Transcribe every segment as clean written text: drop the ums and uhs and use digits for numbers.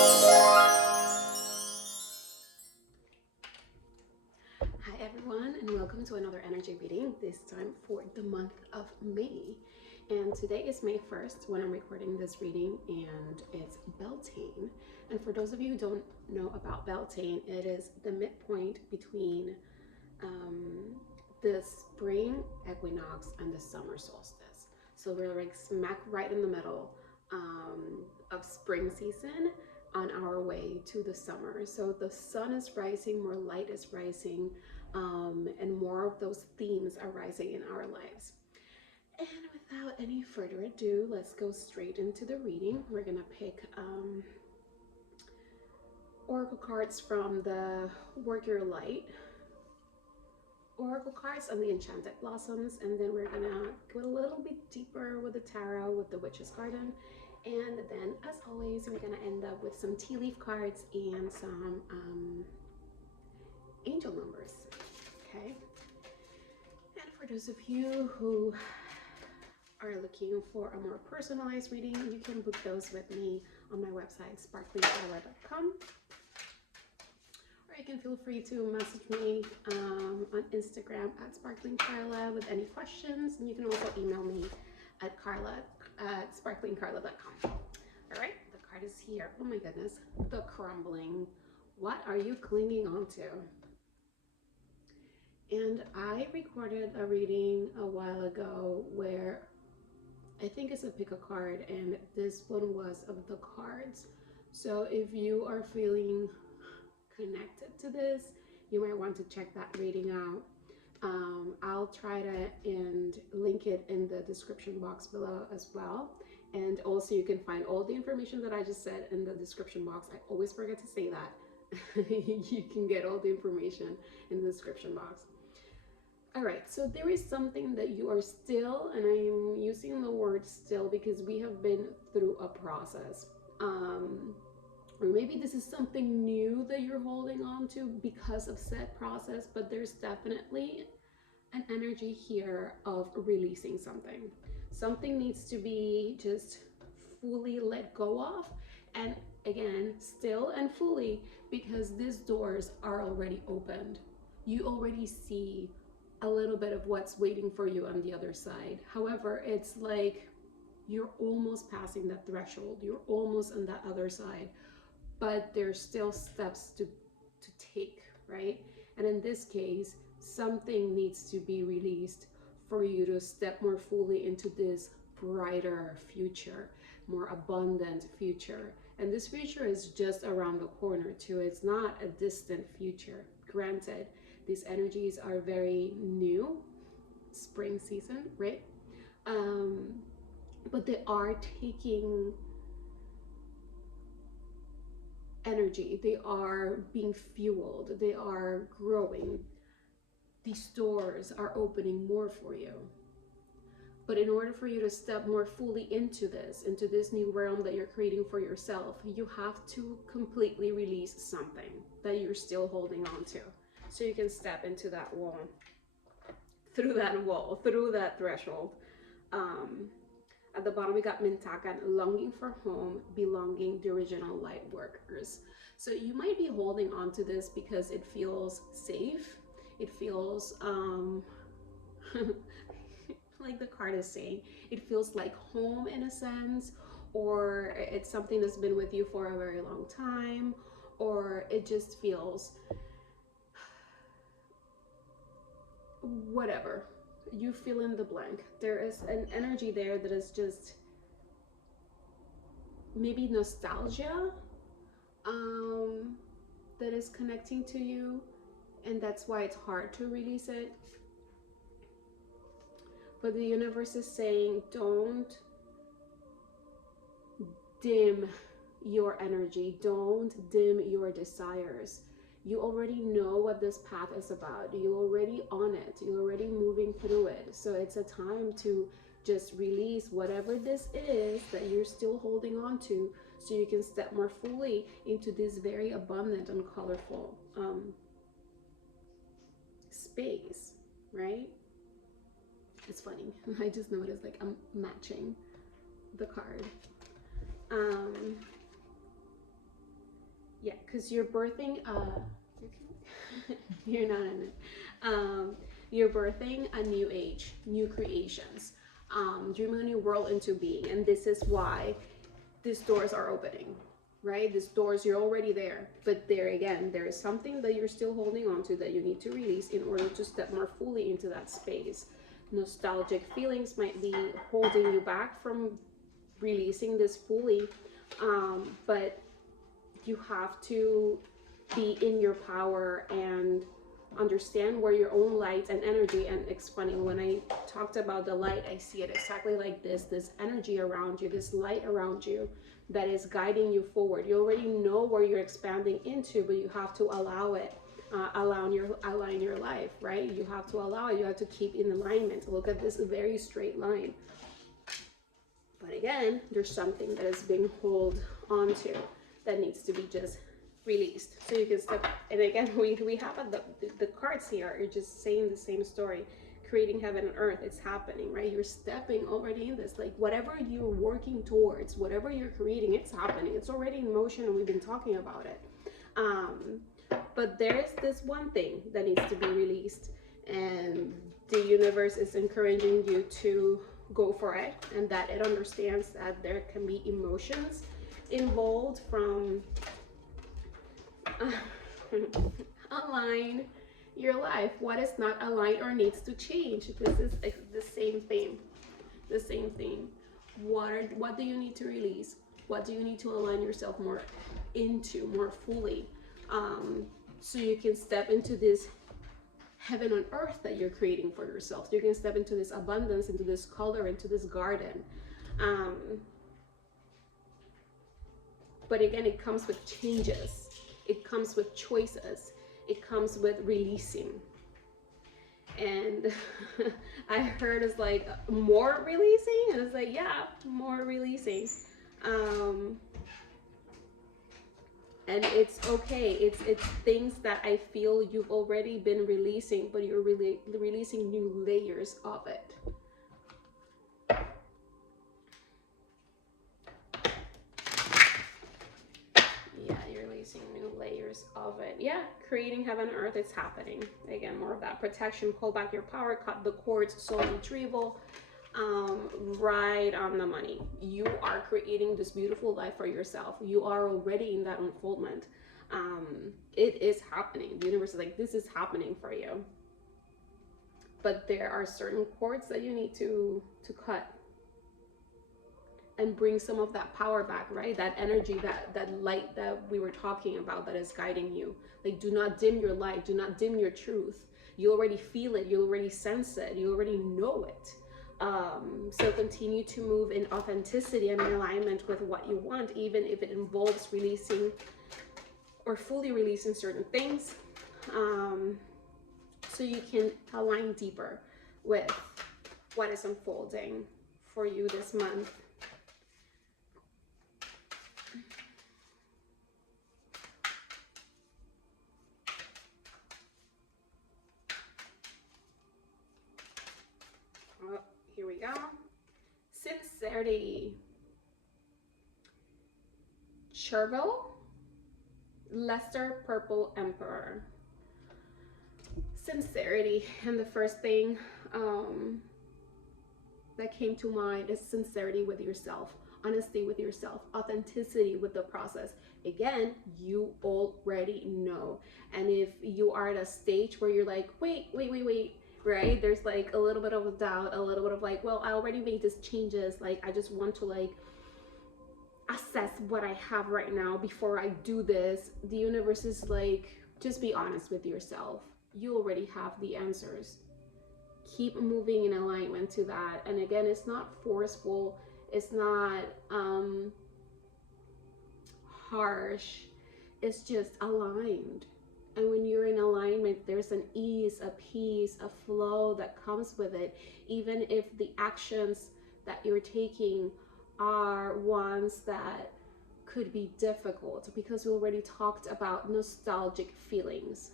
Hi everyone, and welcome to another energy reading, this time for the month of May. And today is May 1st when I'm recording this reading, and it's Beltane. And for those of you who don't know about Beltane, it is the midpoint between the spring equinox and the summer solstice. So we're like smack right in the middle of spring season on our way to the summer. So the sun is rising, more light is rising, and more of those themes are rising in our lives. And without any further ado, let's go straight into the reading. We're gonna pick oracle cards from the Work Your Light oracle cards and the Enchanted Blossoms, and then we're gonna go a little bit deeper with the tarot with the Witch's Garden, and then as always we're gonna end up with some tea leaf cards and some angel numbers. Okay, and for those of you who are looking for a more personalized reading, you can book those with me on my website sparklingtarot.com. You can feel free to message me on Instagram at sparklingcarla with any questions, and you can also email me at sparklingcarla.com. All right, the card is here. Oh my goodness, the crumbling. What are you clinging on to? And I recorded a reading a while ago where I think it's a pick a card, and this one was of the cards. So if you are feeling connected to this, you might want to check that reading out. I'll try to link it in the description box below as well, and also you can find all the information that I just said in the description box. I always forget to say that. You can get all the information in the description box. All right, so there is something that you are still, and I'm using the word still because we have been through a process. Or maybe this is something new that you're holding on to because of said process, but there's definitely an energy here of releasing something. Something needs to be just fully let go of, and again, still and fully, because these doors are already opened. You already see a little bit of what's waiting for you on the other side. However, it's like you're almost passing that threshold. You're almost on that other side, but there's still steps to take, right? And in this case, something needs to be released for you to step more fully into this brighter future, more abundant future. And this future is just around the corner too. It's not a distant future. Granted, these energies are very new, spring season, right? But they are taking energy, they are being fueled, they are growing. These doors are opening more for you. But in order for you to step more fully into this new realm that you're creating for yourself, you have to completely release something that you're still holding on to, so you can step into that wall, through that threshold. At the bottom, we got Mintakan, longing for home, belonging, the original light workers. So you might be holding on to this because it feels safe. It feels, like the card is saying, it feels like home in a sense, or it's something that's been with you for a very long time, or it just feels whatever. You fill in the blank. There is an energy there that is just maybe nostalgia that is connecting to you, and that's why it's hard to release it. But the universe is saying, don't dim your energy, don't dim your desires. You already know what this path is about. You're already on it. You're already moving through it. So it's a time to just release whatever this is that you're still holding on to, so you can step more fully into this very abundant and colorful space, right? It's funny. I just noticed like I'm matching the card. because you're birthing you're not in it. You're birthing a new age, new creations, dreaming a new world into being, and this is why these doors are opening, right? These doors, you're already there, but there again, there is something that you're still holding on to that you need to release in order to step more fully into that space. Nostalgic feelings might be holding you back from releasing this fully, but you have to be in your power and understand where your own light and energy, and it's funny, when I talked about the light, I see it exactly like this energy around you, this light around you that is guiding you forward. You already know where you're expanding into, but you have to allow it, align your life, right? You have to allow it, you have to keep in alignment. Look at this very straight line. But again, there's something that is being held onto that needs to be just released. So you can step, and again, we have the cards here are just saying the same story. Creating heaven and earth, it's happening, right? You're stepping already in this, like whatever you're working towards, whatever you're creating, it's happening. It's already in motion, and we've been talking about it. But there's this one thing that needs to be released, and the universe is encouraging you to go for it, and that it understands that there can be emotions involved from align your life. What is not aligned or needs to change? This is the same thing. The same thing. What do you need to release? What do you need to align yourself more into, more fully, so you can step into this heaven on earth that you're creating for yourself. So you can step into this abundance, into this color, into this garden. But again, it comes with changes. It comes with choices. It comes with releasing. And I heard it's like more releasing, and it's like, yeah, more releasing. And it's okay. It's things that I feel you've already been releasing, but you're really releasing new layers of it. New layers of it. Yeah, creating heaven and earth, it's happening. Again, more of that protection, pull back your power, cut the cords, soul retrieval, right on the money. You are creating this beautiful life for yourself. You are already in that unfoldment. It is happening. The universe is like, this is happening for you. But there are certain cords that you need to cut and bring some of that power back, right? That energy, that light that we were talking about that is guiding you. Like, do not dim your light. Do not dim your truth. You already feel it. You already sense it. You already know it. So continue to move in authenticity and in alignment with what you want, even if it involves releasing or fully releasing certain things, so you can align deeper with what is unfolding for you this month. Here we go. Sincerity. Crumble, Lesser Purple Emperor. Sincerity, and the first thing that came to mind is sincerity with yourself, honesty with yourself, authenticity with the process. Again, you already know. And if you are at a stage where you're like, wait, right? There's like a little bit of a doubt, a little bit of like, well, I already made these changes. Like, I just want to like assess what I have right now before I do this. The universe is like, just be honest with yourself. You already have the answers. Keep moving in alignment to that. And again, it's not forceful. It's not harsh. It's just aligned. And when you're in alignment, there's an ease, a peace, a flow that comes with it. Even if the actions that you're taking are ones that could be difficult, because we already talked about nostalgic feelings.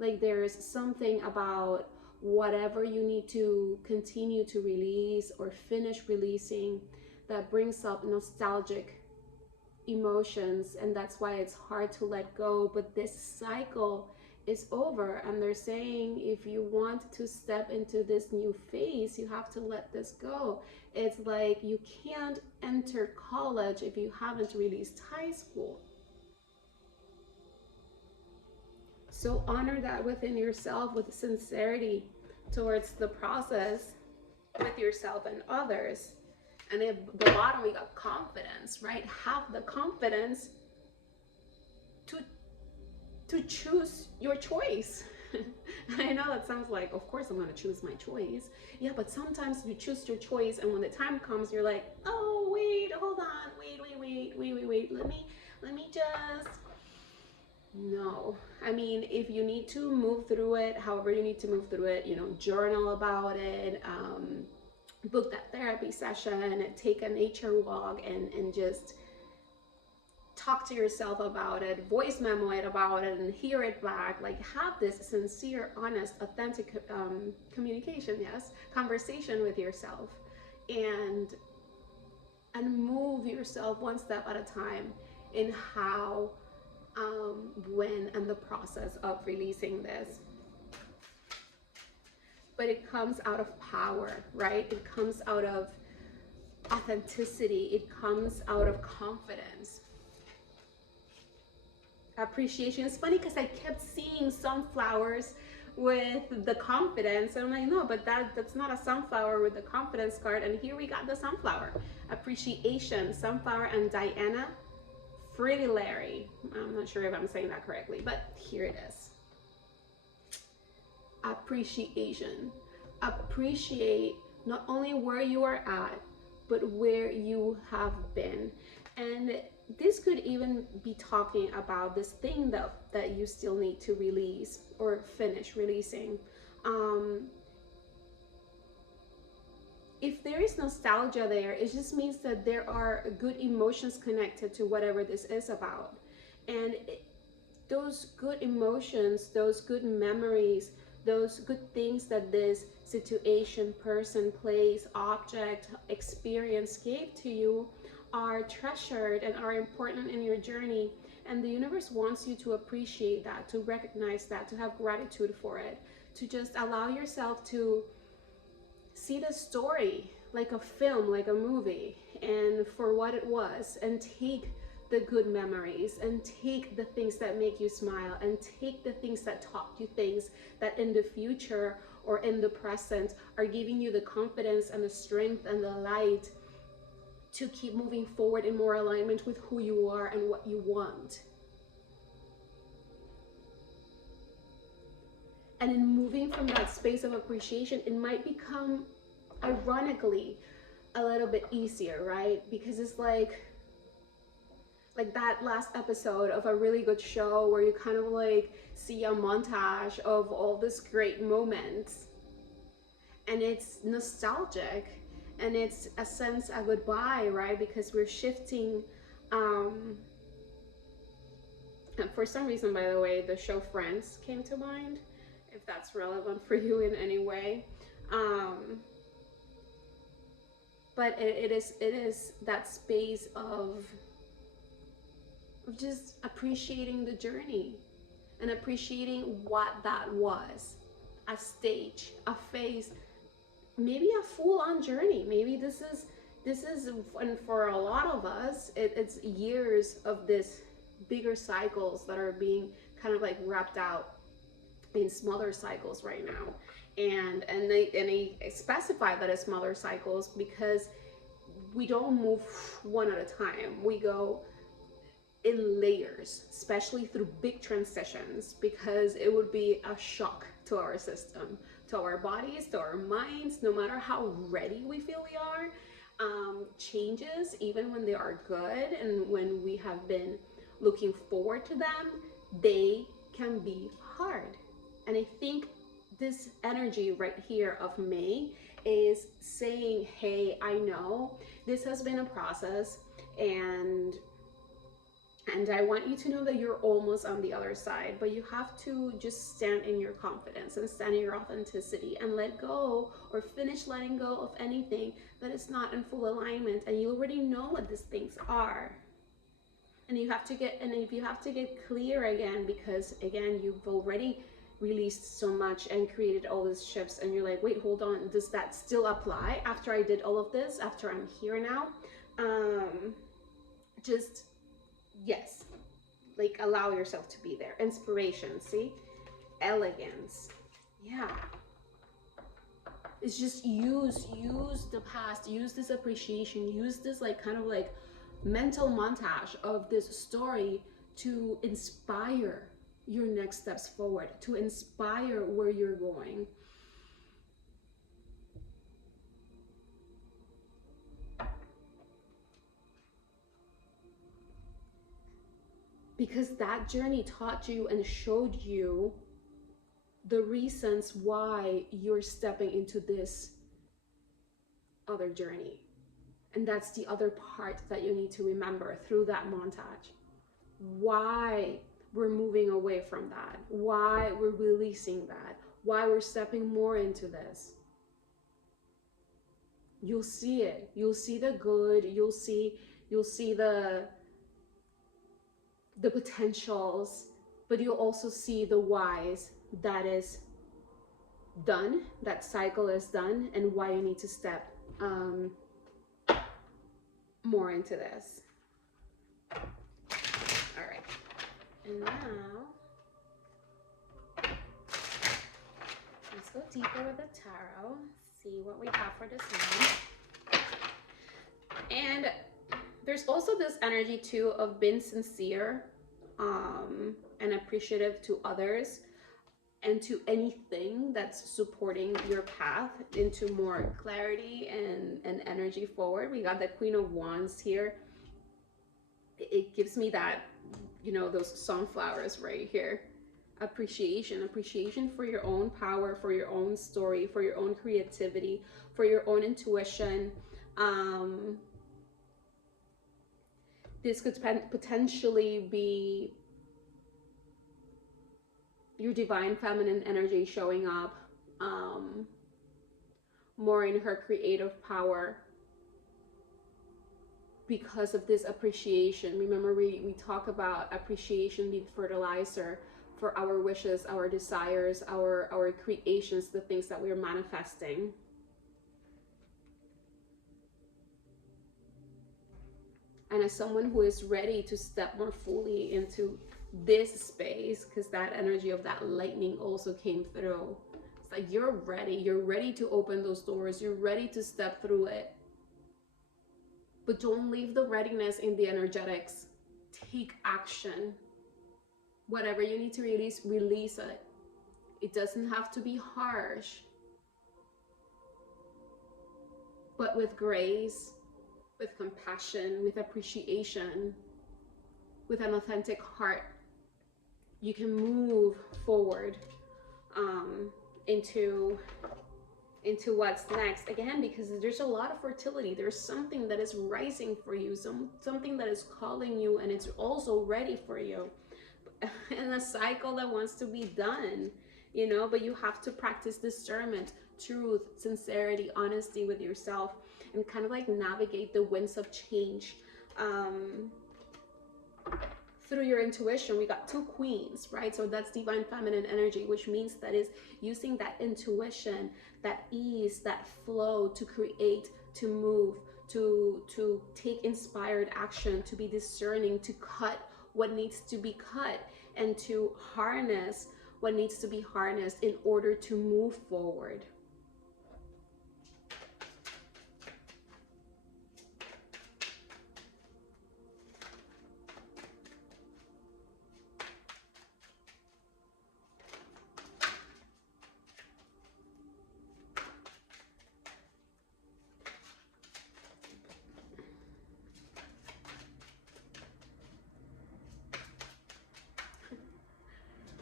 Like, there's something about whatever you need to continue to release or finish releasing that brings up nostalgic emotions, and that's why it's hard to let go. But this cycle is over, and they're saying if you want to step into this new phase, you have to let this go. It's like you can't enter college if you haven't released high school. So honor that within yourself with sincerity towards the process with yourself and others. And at the bottom, we got confidence, right? Have the confidence to choose your choice. I know that sounds like, of course I'm going to choose my choice. Yeah, but sometimes you choose your choice, and when the time comes, you're like, oh, wait, hold on, wait. Let me just, no. I mean, if you need to move through it, however you need to move through it, you know, journal about it, book that therapy session, take a nature walk, and just talk to yourself about it, voice memo it about it, and hear it back. Like, have this sincere, honest, authentic communication, yes, conversation with yourself, and move yourself one step at a time in how, when, and the process of releasing this. But it comes out of power, right? It comes out of authenticity. It comes out of confidence. Appreciation. It's funny because I kept seeing sunflowers with the confidence, and I'm like, no, but that's not a sunflower with the confidence card. And here we got the sunflower. Appreciation, sunflower, and Diana Fritillary. I'm not sure if I'm saying that correctly, but here it is. Appreciation. Appreciate not only where you are at, but where you have been. And this could even be talking about this thing that you still need to release or finish releasing. If there is nostalgia there, it just means that there are good emotions connected to whatever this is about. And those good emotions, those good memories, those good things that this situation, person, place, object, experience gave to you are treasured and are important in your journey. And the universe wants you to appreciate that, to recognize that, to have gratitude for it, to just allow yourself to see the story like a film, like a movie, and for what it was, and take the good memories, and take the things that make you smile, and take the things that taught you things that in the future or in the present are giving you the confidence and the strength and the light to keep moving forward in more alignment with who you are and what you want. And in moving from that space of appreciation, it might become, ironically, a little bit easier, right? Because it's like that last episode of a really good show where you kind of like see a montage of all these great moments, and it's nostalgic, and it's a sense of goodbye, right? Because we're shifting. And for some reason, by the way, the show Friends came to mind, if that's relevant for you in any way. But it is that space of just appreciating the journey and appreciating what that was, a stage, a phase, maybe a full-on journey. Maybe this is, and for a lot of us, it's years of this bigger cycles that are being kind of like wrapped out in smaller cycles right now. And they specify that as smaller cycles because we don't move one at a time. We go in layers, especially through big transitions, because it would be a shock to our system, to our bodies, to our minds, no matter how ready we feel we are. Changes, even when they are good and when we have been looking forward to them, they can be hard. And I think this energy right here of May is saying, hey, I know this has been a process, and I want you to know that you're almost on the other side, but you have to just stand in your confidence and stand in your authenticity and let go, or finish letting go of anything that is not in full alignment. And you already know what these things are. And you have to get, and if you have to get clear again, because again, you've already released so much and created all these shifts, and you're like, wait, hold on, does that still apply after I did all of this, after I'm here now? Just, yes, like allow yourself to be there. Inspiration, see? Elegance, yeah. It's just use the past, use this appreciation, use this like kind of like mental montage of this story to inspire your next steps forward, to inspire where you're going. Because that journey taught you and showed you the reasons why you're stepping into this other journey. And that's the other part that you need to remember through that montage. Why we're moving away from that, why we're releasing that, why we're stepping more into this. You'll see it. You'll see the good, you'll see the potentials, but you'll also see the whys that is done, that cycle is done, and why you need to step more into this. All right, and now let's go deeper with the tarot, see what we have for this one. And there's also this energy too of being sincere and appreciative to others and to anything that's supporting your path into more clarity and energy forward. We got the Queen of Wands here. It gives me that, you know, those sunflowers right here. Appreciation for your own power, for your own story, for your own creativity, for your own intuition. This could potentially be your divine feminine energy showing up more in her creative power because of this appreciation. Remember, we talk about appreciation being fertilizer for our wishes, our desires, our creations, the things that we're manifesting. And as someone who is ready to step more fully into this space, because that energy of that lightning also came through, it's like you're ready to open those doors, you're ready to step through it. But don't leave the readiness in the energetics. Take action. Whatever you need to release, release it. It doesn't have to be harsh, but with grace, with compassion, with appreciation, with an authentic heart, you can move forward into what's next. Again, because there's a lot of fertility. There's something that is rising for you, something that is calling you, and it's also ready for you. And a cycle that wants to be done, you know, but you have to practice discernment, truth, sincerity, honesty with yourself, and kind of like navigate the winds of change through your intuition. We got two queens, right? So that's divine feminine energy, which means that is using that intuition, that ease, that flow to create, to move, to take inspired action, to be discerning, to cut what needs to be cut, and to harness what needs to be harnessed in order to move forward.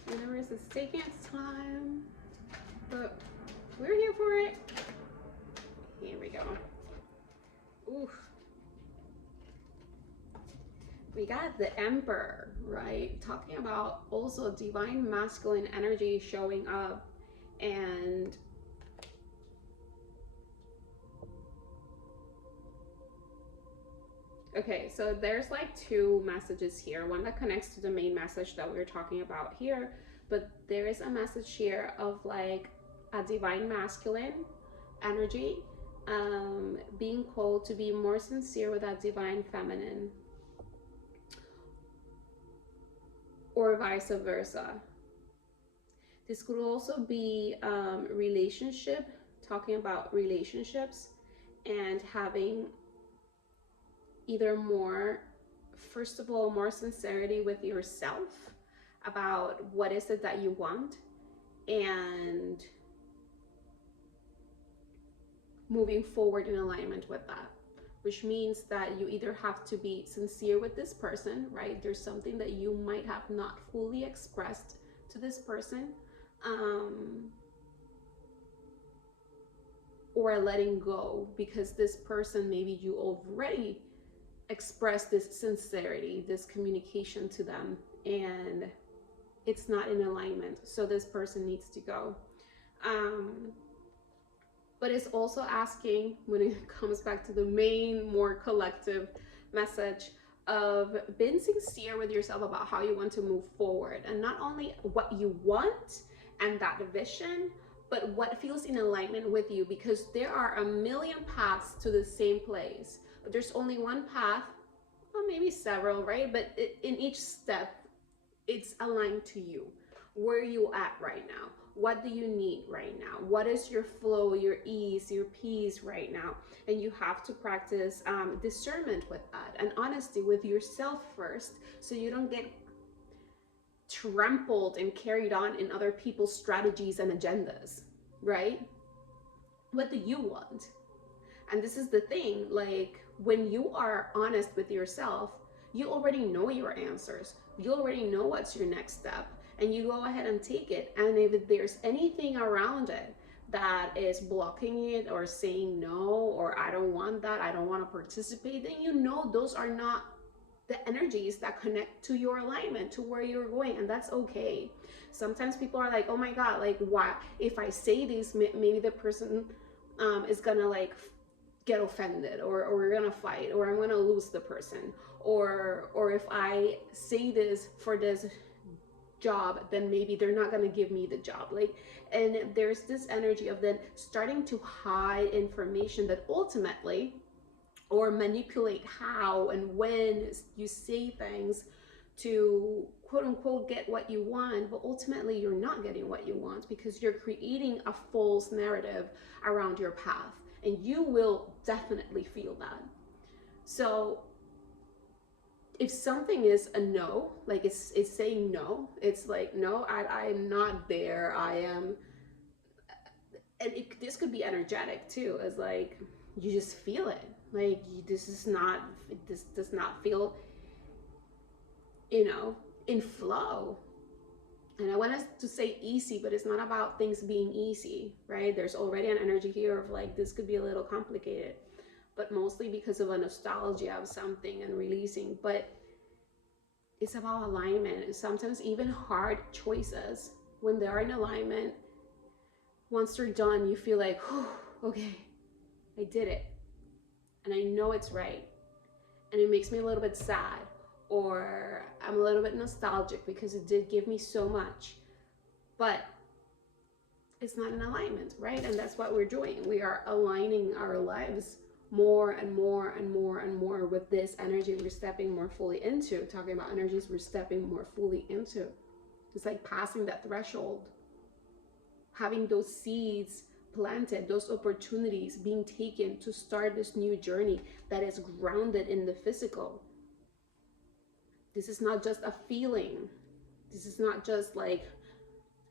Universe is taking its time, but we're here for it. Here we go. Oof. We got the Emperor, right? Talking about also divine masculine energy showing up, and Okay, so there's like two messages here. One that connects to the main message that we're talking about here, but there is a message here of like a divine masculine energy, being called to be more sincere with that divine feminine, or vice versa. This could also be relationship, talking about relationships and having either more, first of all, more sincerity with yourself about what is it that you want, and moving forward in alignment with that, which means that you either have to be sincere with this person, right? There's something that you might have not fully expressed to this person, or letting go because this person, maybe you already express this sincerity, this communication to them, and it's not in alignment, so this person needs to go. But it's also asking, when it comes back to the main, more collective message of being sincere with yourself about how you want to move forward, and not only what you want and that vision, but what feels in alignment with you, because there are a million paths to the same place, but there's only one path, or maybe several, right? But in each step, it's aligned to you. Where are you at right now? What do you need right now? What is your flow, your ease, your peace right now? And you have to practice discernment with that, and honesty with yourself first, so you don't get trampled and carried on in other people's strategies and agendas, right? What do you want? And this is the thing, like when you are honest with yourself, you already know your answers. You already know what's your next step, and you go ahead and take it. And if there's anything around it that is blocking it, or saying no, or I don't want that, I don't want to participate, then you know those are not the energies that connect to your alignment, to where you're going, and that's okay. Sometimes people are like, oh my God, like why, if I say this, maybe the person is gonna like get offended, or we're gonna fight, or I'm gonna lose the person, or if I say this for this job, then maybe they're not gonna give me the job. Like, and there's this energy of then starting to hide information that ultimately, or manipulate how and when you say things to quote unquote get what you want, but ultimately you're not getting what you want, because you're creating a false narrative around your path, and you will definitely feel that. So if something is a no, like it's saying no, it's like, no, I'm not there, I am, and this could be energetic too, as like you just feel it, like this does not feel, in flow. And I want us to say easy, but it's not about things being easy, right? There's already an energy here of like, this could be a little complicated, but mostly because of a nostalgia of something and releasing. But it's about alignment. Sometimes even hard choices, when they're in alignment, once they're done, you feel like, okay, I did it. And I know it's right. And it makes me a little bit sad, or I'm a little bit nostalgic because it did give me so much, but it's not in alignment, right? And that's what we're doing. We are aligning our lives more and more and more and more with this energy we're stepping more fully into. Talking about energies we're stepping more fully into. It's like passing that threshold, having those seeds planted, those opportunities being taken to start this new journey that is grounded in the physical. This is not just a feeling. This is not just like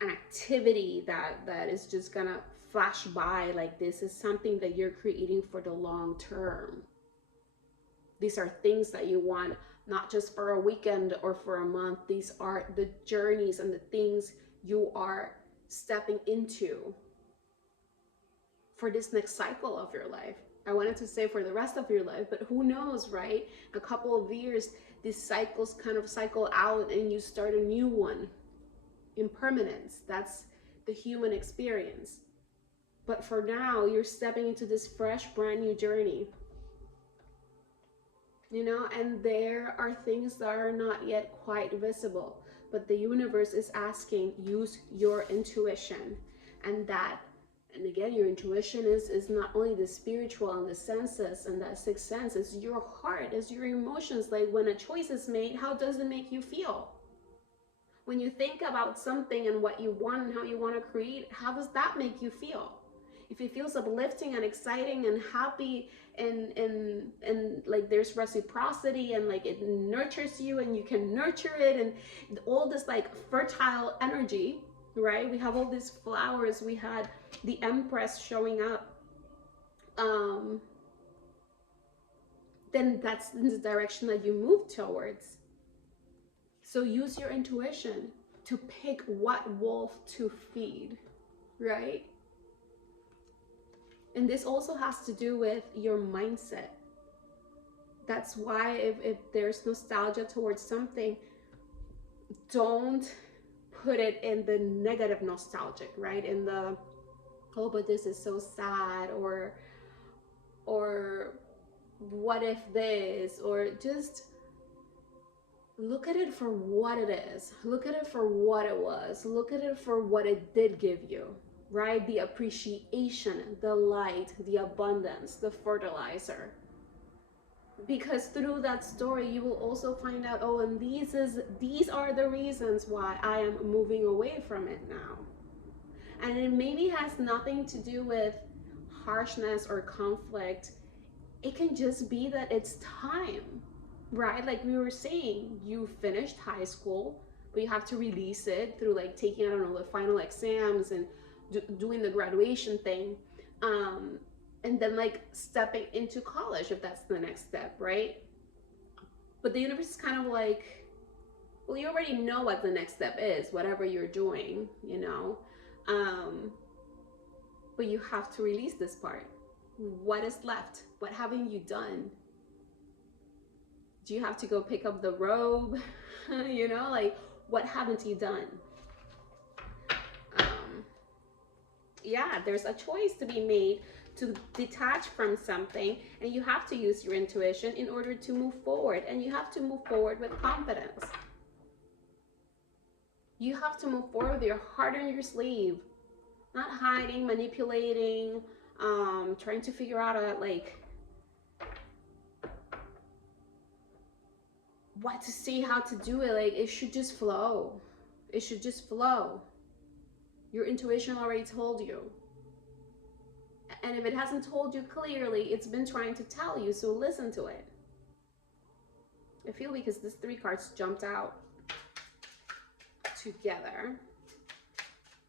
an activity that is just gonna flash by. Like, this is something that you're creating for the long term. These are things that you want, not just for a weekend or for a month. These are the journeys and the things you are stepping into for this next cycle of your life. I wanted to say for the rest of your life, but who knows, right? A couple of years, these cycles kind of cycle out and you start a new one. Impermanence, that's the human experience. But for now, you're stepping into this fresh, brand new journey. And there are things that are not yet quite visible, but the universe is asking, use your intuition. And that, and again, your intuition is not only the spiritual and the senses and that sixth sense, it's your heart, it's your emotions. Like when a choice is made, how does it make you feel? When you think about something and what you want and how you want to create, how does that make you feel? If it feels uplifting and exciting and happy, and like there's reciprocity, and like it nurtures you and you can nurture it, and all this like fertile energy, right? We have all these flowers, we had the Empress showing up, then that's in the direction that you move towards. So use your intuition to pick what wolf to feed, right? And this also has to do with your mindset. That's why if there's nostalgia towards something, don't put it in the negative nostalgic, right? In the, oh, but this is so sad, or what if this, or just look at it for what it is. Look at it for what it was. Look at it for what it did give you, right? The appreciation, the light, the abundance, the fertilizer. Because through that story, you will also find out, oh, and these are the reasons why I am moving away from it now. And it maybe has nothing to do with harshness or conflict. It can just be that it's time, right? Like we were saying, you finished high school, but you have to release it through like taking, I don't know, the final exams and doing the graduation thing, and then like stepping into college, if that's the next step, right? But the universe is kind of like, well, you already know what the next step is, whatever you're doing, but you have to release this part. What is left? What haven't you done? Do you have to go pick up the robe? Like what haven't you done? Yeah, there's a choice to be made to detach from something, and you have to use your intuition in order to move forward, and you have to move forward with confidence. You have to move forward with your heart on your sleeve, not hiding, manipulating, trying to figure out what to see, how to do it. Like it should just flow. It should just flow. Your intuition already told you. And if it hasn't told you clearly, it's been trying to tell you, so listen to it. I feel because these 3 cards jumped out together.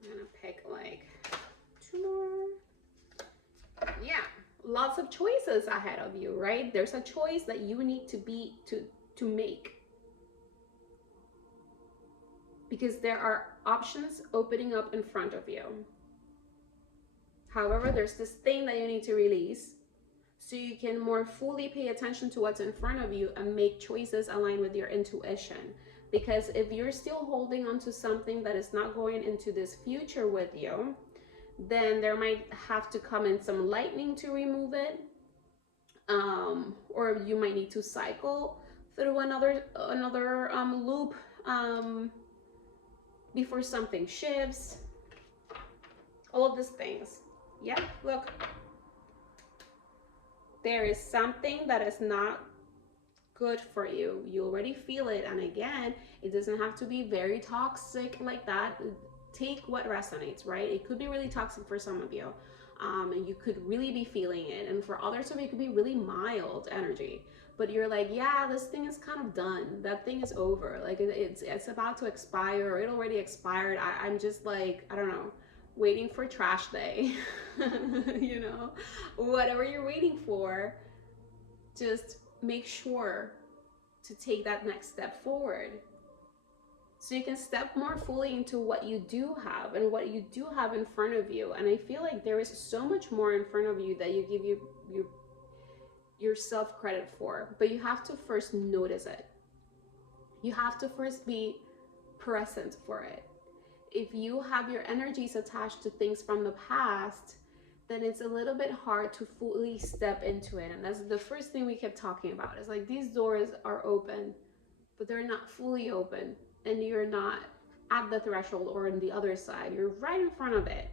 I'm gonna pick like 2 more. Yeah, lots of choices ahead of you, right? There's a choice that you need to make. Because there are options opening up in front of you. However, there's this thing that you need to release so you can more fully pay attention to what's in front of you and make choices aligned with your intuition. Because if you're still holding on to something that is not going into this future with you, then there might have to come in some lightning to remove it, or you might need to cycle through another loop before something shifts. All of these things. Yeah, look, there is something that is not good for you. You already feel it. And again, it doesn't have to be very toxic like that. Take what resonates, right? It could be really toxic for some of you, and you could really be feeling it. And for others of you, it could be really mild energy. But you're like, yeah, this thing is kind of done. That thing is over. Like it's about to expire, or it already expired. I'm just like, I don't know, waiting for trash day. Whatever you're waiting for, just make sure to take that next step forward, so you can step more fully into what you do have and what you do have in front of you. And I feel like there is so much more in front of you that you give yourself credit for, but you have to first notice it. You have to first be present for it. If you have your energies attached to things from the past, then it's a little bit hard to fully step into it. And that's the first thing we kept talking about. It's like these doors are open, but they're not fully open, and you're not at the threshold or on the other side. You're right in front of it.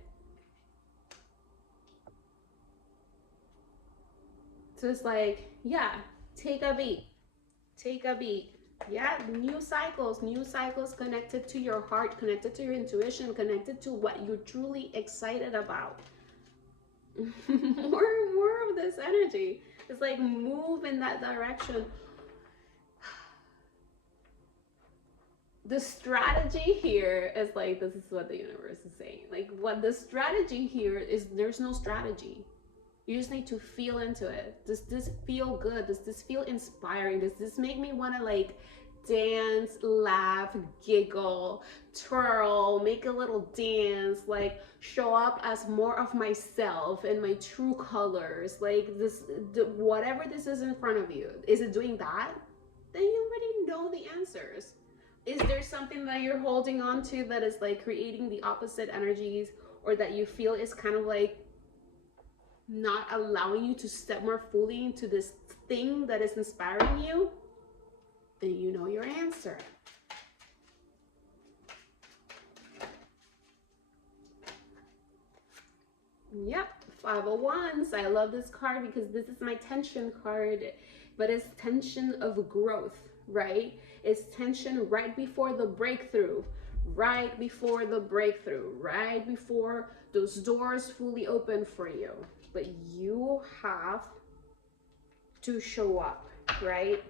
So it's like, yeah, take a beat. Take a beat. Yeah, new cycles connected to your heart, connected to your intuition, connected to what you're truly excited about. more of this energy. It's like move in that direction. The strategy here is like, this is what the universe is saying. Like, what the strategy here is, there's no strategy. You just need to feel into it. Does this feel good? Does this feel inspiring? Does this make me want to like dance, laugh, giggle, twirl, make a little dance, like show up as more of myself in my true colors? Like this, whatever this is in front of you, is it doing that? Then you already know the answers. Is there something that you're holding on to that is like creating the opposite energies, or that you feel is kind of like not allowing you to step more fully into this thing that is inspiring you? Then you know your answer. Yep, 5 of Wands. I love this card because this is my tension card, but it's tension of growth, right? It's tension right before the breakthrough, right before the breakthrough, right before those doors fully open for you. But you have to show up, right?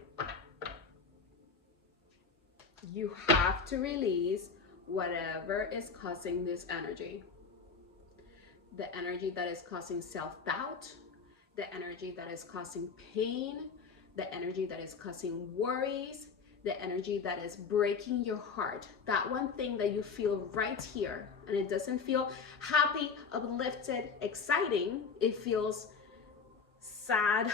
You have to release whatever is causing this energy. The energy that is causing self-doubt, the energy that is causing pain, the energy that is causing worries, the energy that is breaking your heart. That one thing that you feel right here, and it doesn't feel happy, uplifted, exciting. It feels sad,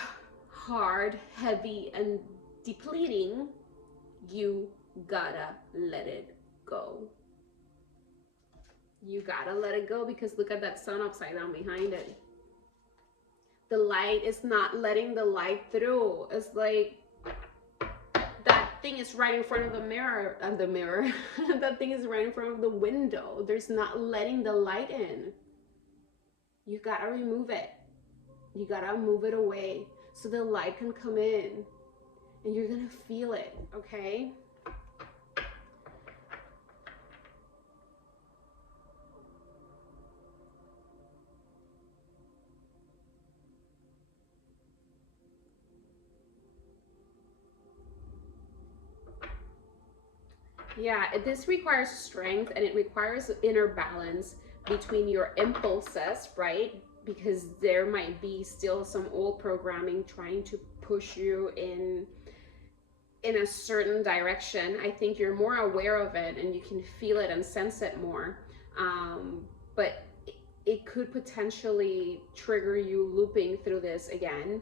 hard, heavy, and depleting. You gotta let it go. You gotta let it go, because look at that sun upside down behind it. The light is not letting the light through. It's like that thing is right in front of the mirror. That thing is right in front of the window. There's not letting the light in. You gotta remove it. You gotta move it away so the light can come in, and you're gonna feel it, okay? Yeah, this requires strength, and it requires inner balance between your impulses, right? Because there might be still some old programming trying to push you in a certain direction. I think you're more aware of it and you can feel it and sense it more. But it could potentially trigger you looping through this again,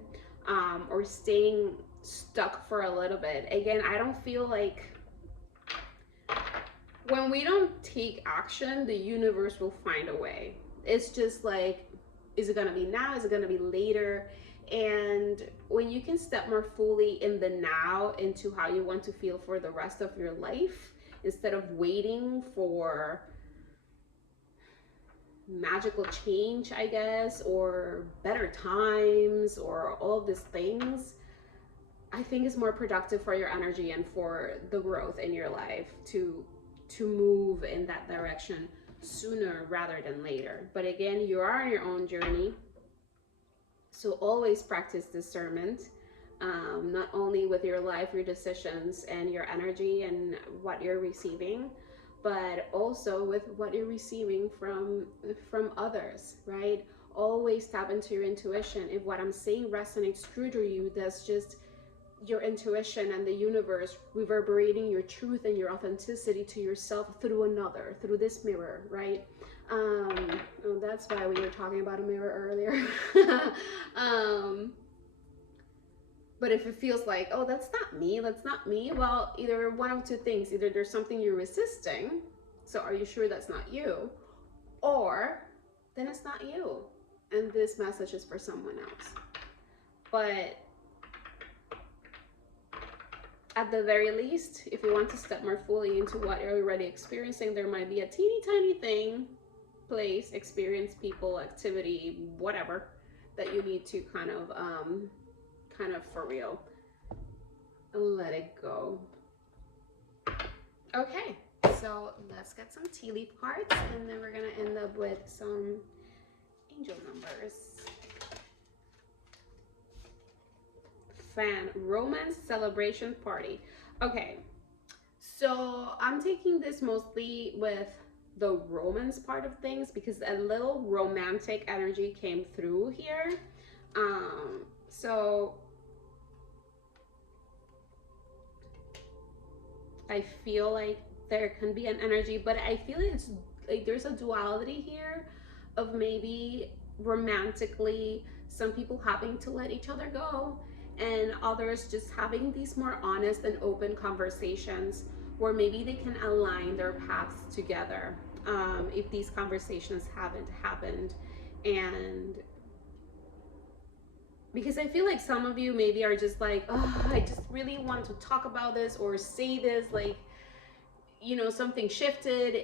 or staying stuck for a little bit. Again, I don't feel like when we don't take action, the universe will find a way. It's just like, is it gonna be now? Is it gonna be later? And when you can step more fully in the now into how you want to feel for the rest of your life, instead of waiting for magical change, I guess, or better times, or all of these things, I think it's more productive for your energy and for the growth in your life to move in that direction sooner rather than later. But again, you are on your own journey, so always practice discernment, not only with your life, your decisions, and your energy and what you're receiving, but also with what you're receiving from others, right? Always tap into your intuition. If what I'm saying resonates true to you, that's just your intuition and the universe reverberating your truth and your authenticity to yourself through another, through this mirror, right? Oh, that's why we were talking about a mirror earlier. But if it feels like, oh, that's not me, well, either one of two things. Either there's something you're resisting, so are you sure that's not you? Or then it's not you. and this message is for someone else. But at the very least, if you want to step more fully into what you're already experiencing, there might be a teeny tiny thing, place, experience, people, activity, whatever, that you need to kind of for real let it go. Okay, so let's get some tea leaf cards, and then we're gonna end up with some angel numbers. Fan, romance, celebration, party. Okay, so I'm taking this mostly with the romance part of things because a little romantic energy came through here. So I feel like there can be an energy, but I feel it's like there's a duality here of maybe romantically some people having to let each other go and others just having these more honest and open conversations where maybe they can align their paths together, if these conversations haven't happened. And because I feel like some of you maybe are just like, oh, I just really want to talk about this or say this, like, you know, something shifted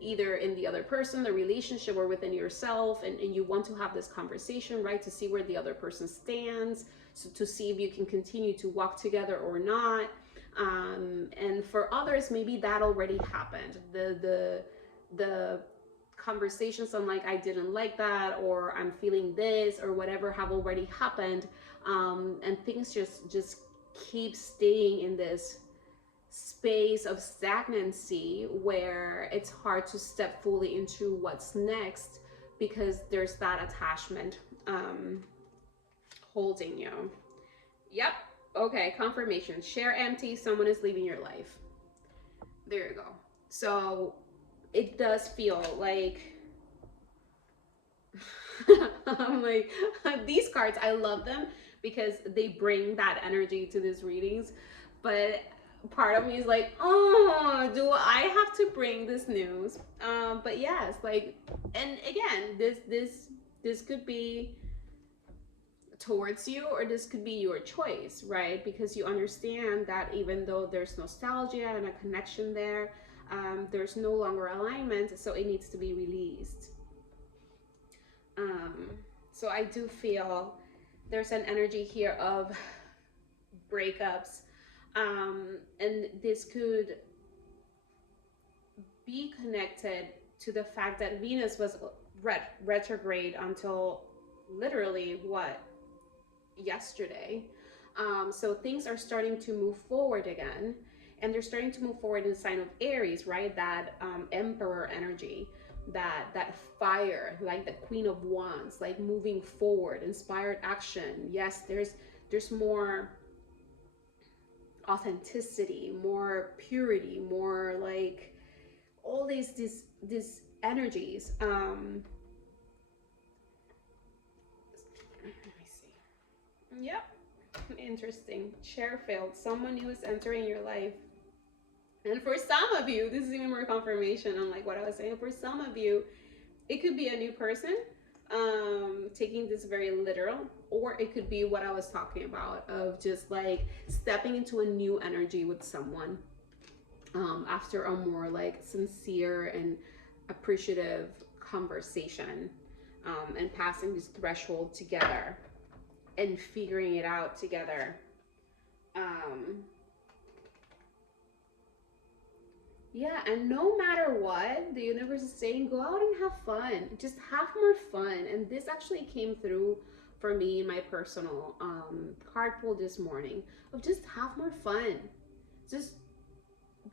either in the other person, the relationship, or within yourself, and you want to have this conversation, right, to see where the other person stands, so to see if you can continue to walk together or not. And for others, maybe that already happened. The conversations on like, I didn't like that, or I'm feeling this, or whatever, have already happened, and things just keep staying in this space of stagnancy where it's hard to step fully into what's next because there's that attachment holding you. Yep. Okay, confirmation. Share empty, someone is leaving your life. There you go. So it does feel like I'm like, these cards, I love them because they bring that energy to these readings, but part of me is like, oh, do I have to bring this news? But yes, like, and again, this could be towards you, or this could be your choice, right? Because you understand that even though there's nostalgia and a connection there, there's no longer alignment, so it needs to be released. So I do feel there's an energy here of breakups, and this could be connected to the fact that Venus was retrograde until literally what, yesterday. So things are starting to move forward again, and they're starting to move forward in the sign of Aries, right? That emperor energy, that fire, like the Queen of Wands, like moving forward, inspired action. Yes, there's more authenticity, more purity, more like all these energies. Let me see. Yep. Interesting. Share failed. Someone new is entering your life. And for some of you, this is even more confirmation on like what I was saying. For some of you, it could be a new person, taking this very literal, or it could be what I was talking about of just like stepping into a new energy with someone, after a more like sincere and appreciative conversation, and passing this threshold together and figuring it out together. Yeah, and no matter what, the universe is saying, go out and have fun. Just have more fun. And this actually came through for me in my personal card pull this morning of just have more fun. Just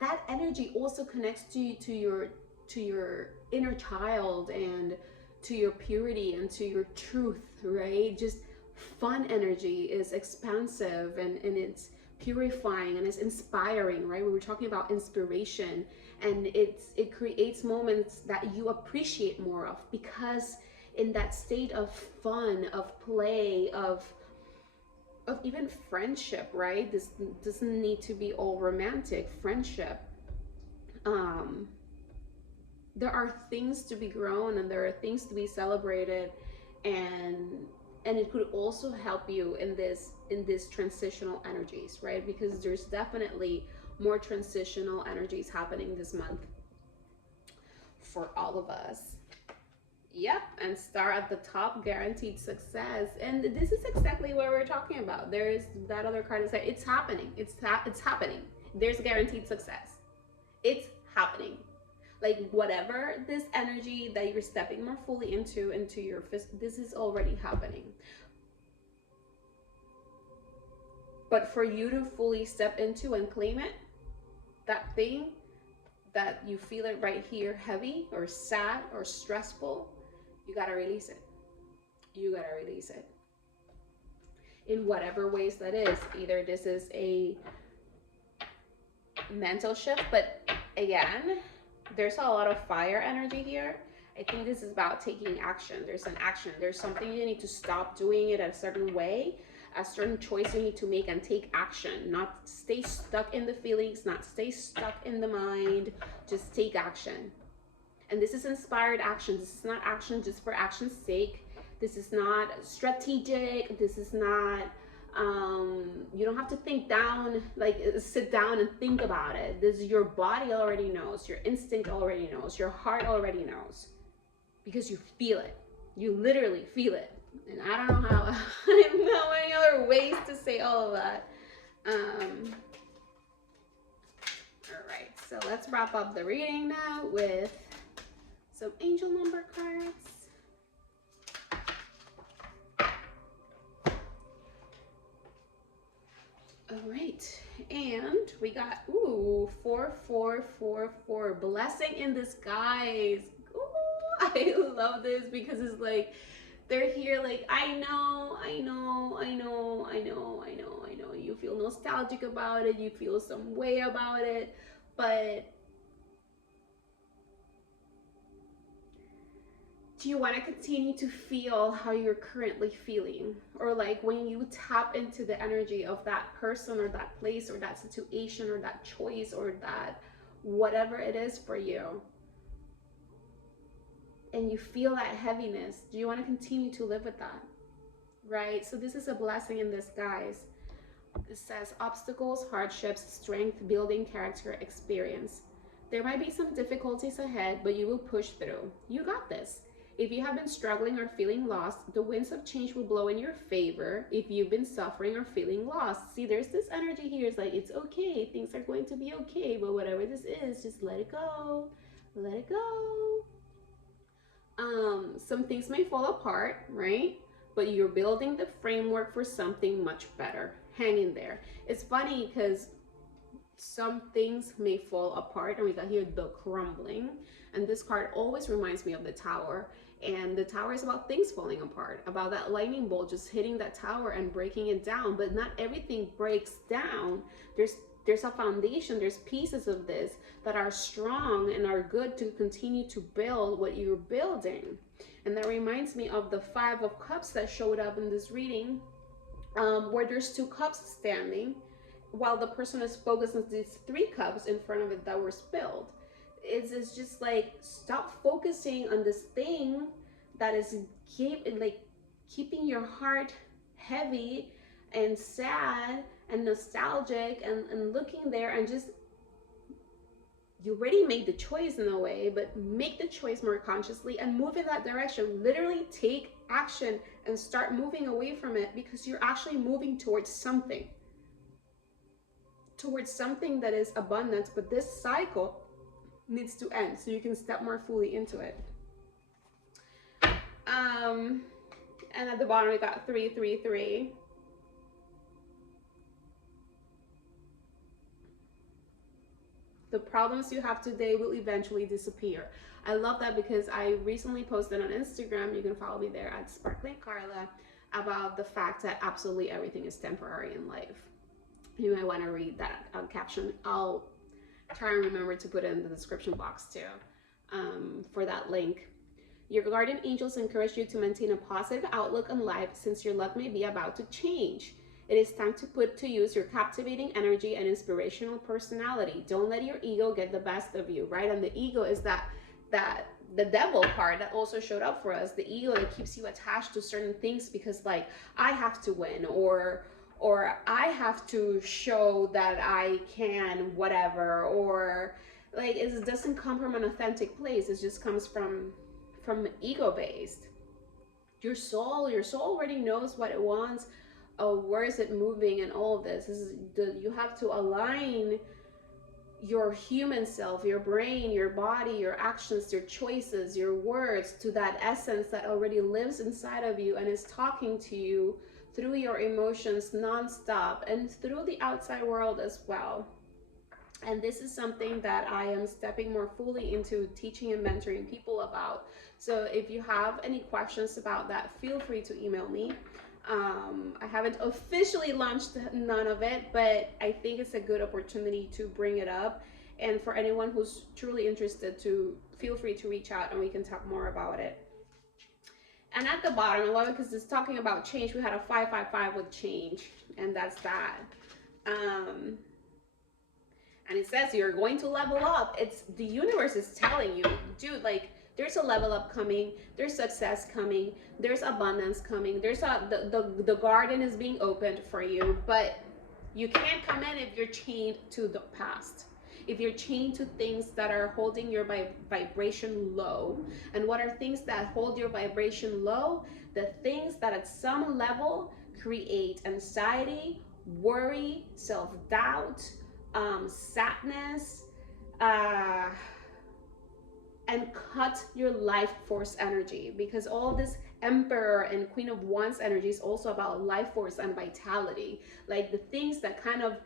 that energy also connects to your inner child and to your purity and to your truth, right? Just fun energy is expansive, and it's purifying and it's inspiring, right? We were talking about inspiration, and it creates moments that you appreciate more of, because in that state of fun, of play, of even friendship, right? This doesn't need to be all romantic. Friendship, there are things to be grown and there are things to be celebrated, and it could also help you in this transitional energies, right? Because there's definitely more transitional energies happening this month for all of us. Yep, and start at the top, guaranteed success. And this is exactly what we're talking about. There is that other card that says it's happening. It's happening. There's guaranteed success. It's happening. Like whatever this energy that you're stepping more fully into your this is already happening. But for you to fully step into and claim it, that thing that you feel it right here, heavy or sad or stressful, you gotta release it. You gotta release it. In whatever ways that is. Either this is a mental shift, but again, there's a lot of fire energy here. I think this is about taking action. There's an action. There's something you need to stop doing it a certain way, a certain choice you need to make and take action. Not stay stuck in the feelings, not stay stuck in the mind. Just take action. And this is inspired action. This is not action just for action's sake. This is not strategic. This is not, you don't have to think down, like sit down and think about it. This is your body already knows. Your instinct already knows. Your heart already knows. Because you feel it. You literally feel it. And I don't know how, I don't know any other ways to say all of that. All right, so let's wrap up the reading now with some angel number cards. All right, and we got, ooh, 4444, blessing in disguise. Ooh, I love this because it's like, they're here like, I know, you feel nostalgic about it, you feel some way about it, but do you want to continue to feel how you're currently feeling? Or like when you tap into the energy of that person or that place or that situation or that choice or that whatever it is for you, and you feel that heaviness, do you want to continue to live with that? Right? So this is a blessing in disguise. It says obstacles, hardships, strength, building character, experience. There might be some difficulties ahead, but you will push through. You got this. If you have been struggling or feeling lost, the winds of change will blow in your favor. If you've been suffering or feeling lost, see, there's this energy here. It's like, it's okay. Things are going to be okay. But whatever this is, just let it go. Let it go. Some things may fall apart, right? But you're building the framework for something much better. Hang in there. It's funny because some things may fall apart, and we got here the crumbling, and this card always reminds me of the tower, and the tower is about things falling apart, about that lightning bolt just hitting that tower and breaking it down. But not everything breaks down. There's a foundation, there's pieces of this that are strong and are good to continue to build what you're building. And that reminds me of the 5 of Cups that showed up in this reading, where there's 2 cups standing while the person is focused on these 3 cups in front of it that were spilled. It's just like, stop focusing on this thing that is keeping your heart heavy and sad and nostalgic and looking there, and just, you already made the choice in a way, but make the choice more consciously and move in that direction. Literally take action and start moving away from it, because you're actually moving towards something that is abundance. But this cycle needs to end so you can step more fully into it. And at the bottom we got 333. The problems you have today will eventually disappear. I love that because I recently posted on Instagram, you can follow me there at Sparkling Carla, about the fact that absolutely everything is temporary in life. You might want to read that caption. I'll try and remember to put it in the description box too, for that link. Your guardian angels encourage you to maintain a positive outlook on life, since your luck may be about to change. It is time to put to use your captivating energy and inspirational personality. Don't let your ego get the best of you, right? And the ego is that the devil card that also showed up for us, the ego that keeps you attached to certain things because like I have to win, or I have to show that I can whatever, or like it doesn't come from an authentic place. It just comes from ego based. Your soul already knows what it wants. Where is it moving, and all of this. This is you have to align your human self, your brain, your body, your actions, your choices, your words to that essence that already lives inside of you and is talking to you through your emotions nonstop and through the outside world as well. And this is something that I am stepping more fully into teaching and mentoring people about. So if you have any questions about that, feel free to email me. I haven't officially launched none of it, but I think it's a good opportunity to bring it up. And for anyone who's truly interested, to feel free to reach out and we can talk more about it. And at the bottom, I love it because it's talking about change. We had a 555 with change, and that's that. And it says you're going to level up. It's the universe is telling you, dude, like there's a level up coming, there's success coming, there's abundance coming, there's the garden is being opened for you, but you can't come in if you're chained to the past. If you're chained to things that are holding your vibration low. And what are things that hold your vibration low? The things that at some level create anxiety, worry, self-doubt, sadness, and cut your life force energy, because all this Emperor and Queen of Wands energy is also about life force and vitality, like the things that kind of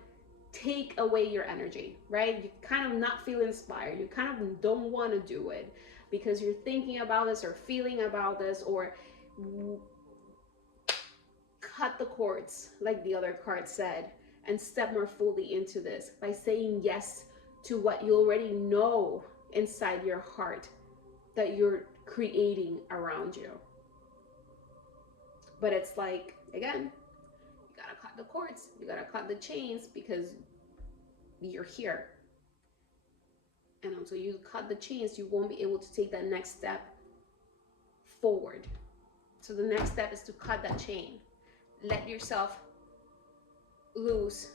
take away your energy, right? You kind of not feel inspired, you kind of don't want to do it because you're thinking about this or feeling about this, or cut the cords like the other card said, and step more fully into this by saying yes to what you already know inside your heart that you're creating around you. But it's like, again, you gotta cut the cords, you gotta cut the chains, because you're here. And until you cut the chains, you won't be able to take that next step forward. So the next step is to cut that chain. Let yourself loose.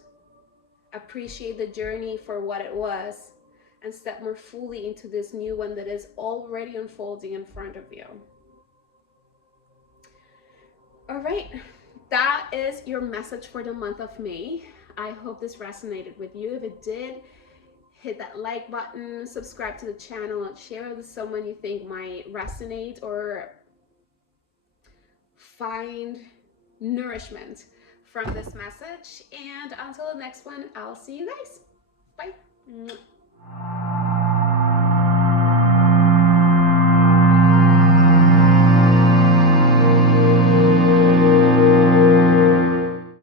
Appreciate the journey for what it was, and step more fully into this new one that is already unfolding in front of you. All right, that is your message for the month of May. I hope this resonated with you. If it did, hit that like button, subscribe to the channel, and share it with someone you think might resonate or find nourishment from this message. And until the next one, I'll see you guys. Bye.